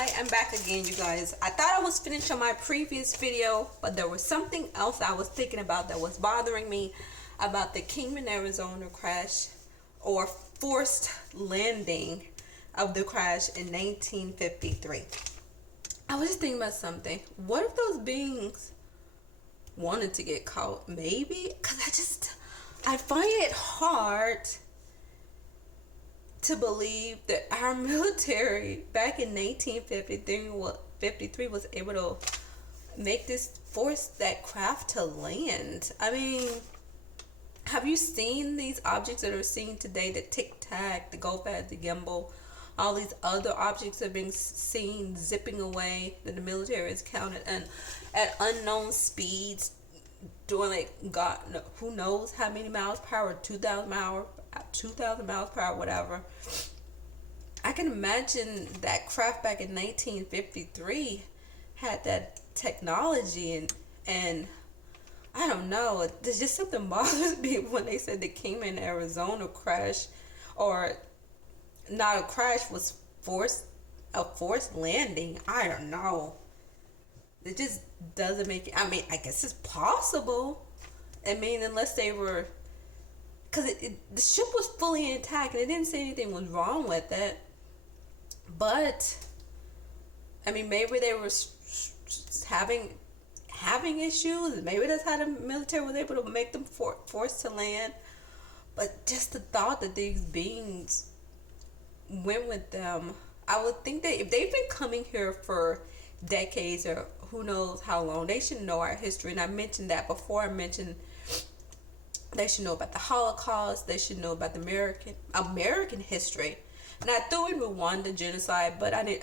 Hi, I'm back again, you guys. I thought I was finished on my previous video, but there was something else I was thinking about that was bothering me about the Kingman, Arizona crash or forced landing of the crash in 1953. I was just thinking about something. What if those beings wanted to get caught? Maybe? Because I find it hard to believe that our military back in 1953 was able to force that craft to land. I mean, have you seen these objects that are seen today, the Tic Tac, the Go Fast, the Gimbal, all these other objects are being seen zipping away that the military has counted and at unknown speeds doing like God who knows how many miles per hour, 2,000 miles per hour, whatever. I can imagine that craft back in 1953 had that technology and I don't know. There's just something bothers me when they said the Kingman, Arizona crash, or not a crash, was a forced landing. I don't know. It just doesn't make it. I mean, I guess it's possible. I mean, unless they were, because the ship was fully intact and it didn't say anything was wrong with it. But I mean, maybe they were having issues. Maybe that's how the military was able to make them forced to land. But just the thought that these beings went with them, I would think that if they've been coming here for decades or who knows how long, they should know our history. And I mentioned that before. I mentioned they should know about the Holocaust. They should know about the American history. And I threw in Rwanda genocide, but I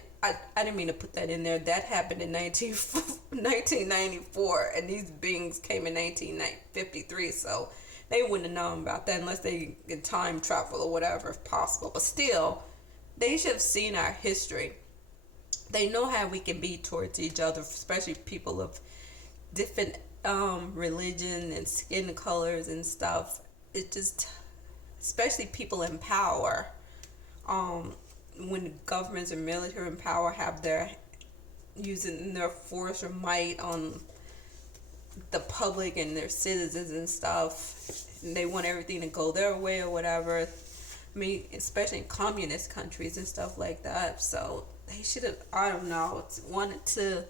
didn't mean to put that in there. That happened in 1994, and these beings came in 1953, so they wouldn't have known about that unless they could time travel or whatever if possible. But still, they should have seen our history. They know how we can be towards each other, especially people of different religion and skin colors and stuff. It just, especially people in power. When governments or military in power have using their force or might on the public and their citizens and stuff, and they want everything to go their way or whatever. I mean, especially in communist countries and stuff like that. So they should have, I don't know, wanted to.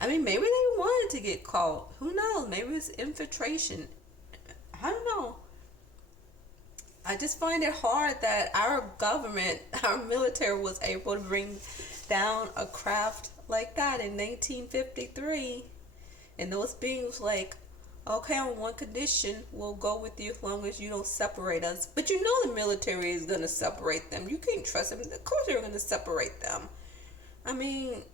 I mean, maybe they wanted to get caught. Who knows? Maybe it's infiltration. I don't know. I just find it hard that our government, our military was able to bring down a craft like that in 1953. And those beings like, okay, on one condition, we'll go with you as long as you don't separate us. But you know the military is going to separate them. You can't trust them. Of course they're going to separate them. I mean,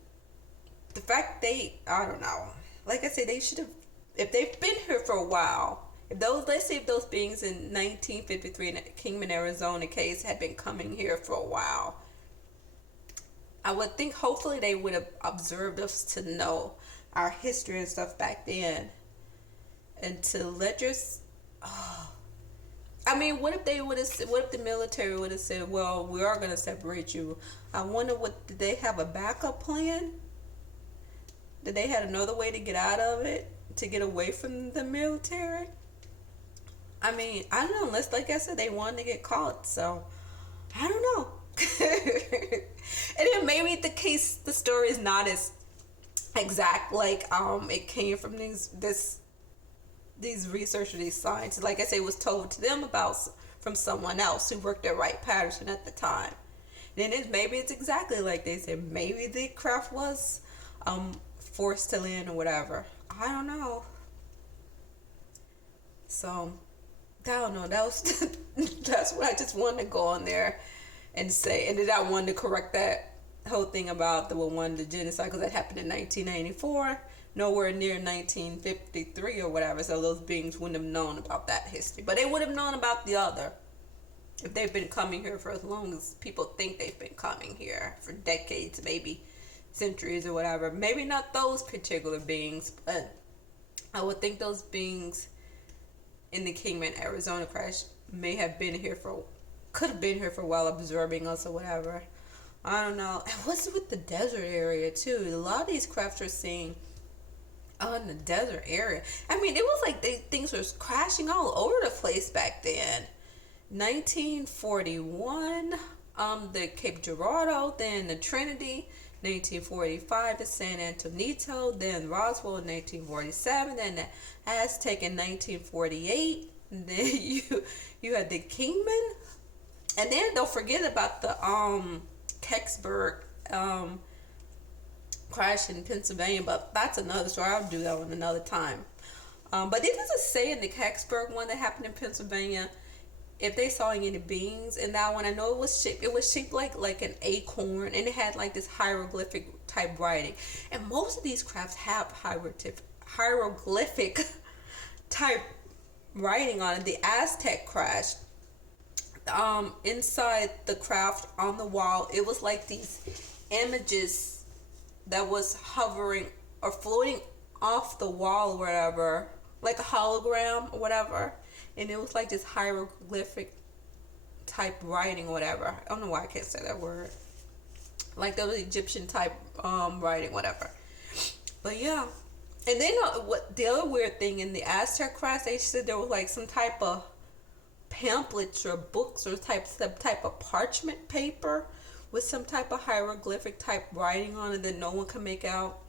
the fact I don't know. Like I said, they should have, if they've been here for a while, let's say if those beings in 1953 in the Kingman, Arizona case had been coming here for a while, I would think hopefully they would have observed us to know our history and stuff back then, and to let I mean, what if the military would have said, well, we are going to separate you? I wonder, did they have a backup plan? Did they have another way to get out of it, to get away from the military? I mean, I don't know, unless, like I said, they wanted to get caught, so I don't know. And then maybe the story is not as exact, like it came from these researchers, these scientists. Like I say, it was told to them from someone else who worked at Wright Patterson at the time. Then maybe it's exactly like they said. Maybe the craft was forced to land or whatever. I don't know. So I don't know. That's what I just wanted to go on there and say. And then I wanted to correct that whole thing about the genocide, because that happened in 1994, nowhere near 1953 or whatever. So those beings wouldn't have known about that history, but they would have known about the other if they've been coming here for as long as people think they've been coming here, for decades, maybe centuries or whatever. Maybe not those particular beings, but I would think those beings in the Kingman, Arizona crash could have been here for a while, observing us or whatever. I don't know. And what's with the desert area too? A lot of these crafts are seen on the desert area. I mean, it was like things were crashing all over the place back then. 1941, the Cape Girardeau, then the Trinity. 1945, the San Antonio, then Roswell in 1947, then the Aztec in 1948. And then you had the Kingman, and then don't forget about the Kecksburg crash in Pennsylvania, but that's another story. I'll do that one another time. But it doesn't say in the Kecksburg one that happened in Pennsylvania if they saw any beings in that one. I know it was shaped like an acorn, and it had like this hieroglyphic type writing. And most of these crafts have hieroglyphic type writing on it. The Aztec crash, inside the craft on the wall, it was like these images that was hovering or floating off the wall or whatever, like a hologram or whatever. And it was like this hieroglyphic type writing or whatever. I don't know why I can't say that word. Like those Egyptian type writing, whatever. But yeah. And then what the other weird thing in the Aztec crash, they said there was like some type of pamphlets or books or some type of parchment paper with some type of hieroglyphic type writing on it that no one can make out.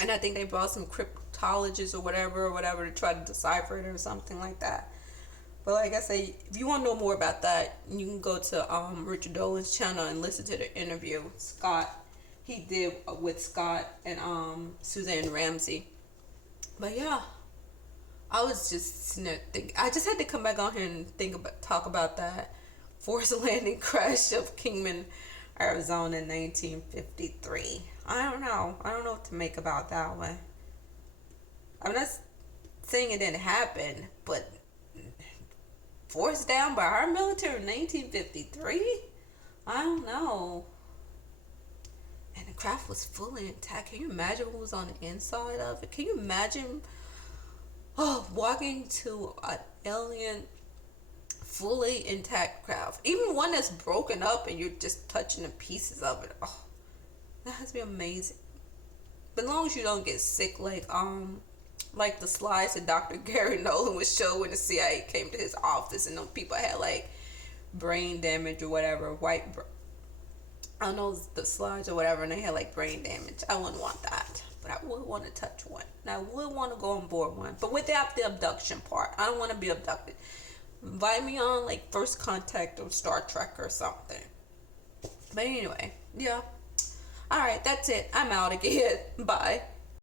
And I think they brought some cryptologists or whatever to try to decipher it or something like that. But like I say, if you want to know more about that, you can go to Richard Dolan's channel and listen to the interview he did with Scott and Suzanne Ramsey. But yeah, I was just sitting there thinking, I just had to come back on here and talk about that forced landing crash of Kingman, Arizona in 1953. I don't know what to make about that one. I'm not saying it didn't happen, but forced down by our military in 1953? I don't know. And the craft was fully intact. Can you imagine what was on the inside of it? Can you imagine walking to an alien fully intact craft? Even one that's broken up and you're just touching the pieces of it. Oh, that has to be amazing. But as long as you don't get sick, like the slides that Dr. Gary Nolan would show when the CIA came to his office and them people had like brain damage or whatever, I don't know, the slides or whatever, and they had like brain damage. I wouldn't want that, but I would want to touch one, and I would want to go on board one, but without the abduction part. I don't want to be abducted. Invite me on like First Contact or Star Trek or something. But anyway, yeah. All right, that's it. I'm out again. Bye.